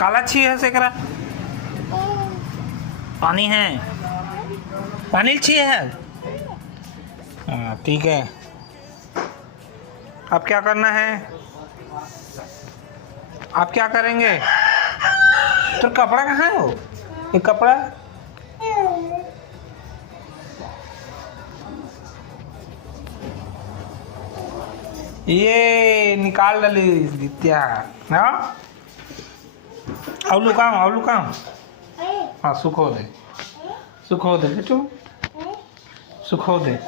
काला छी है सेकरा पानी है पानी छी है हाँ ठीक है अब क्या करना है आप क्या करेंगे तो कपड़ा कहाँ है वो ये कपड़ा ये निकाल डाली दित्या हाँ अब लुकाओ हाँ सुखो दे बेटू सुखो दे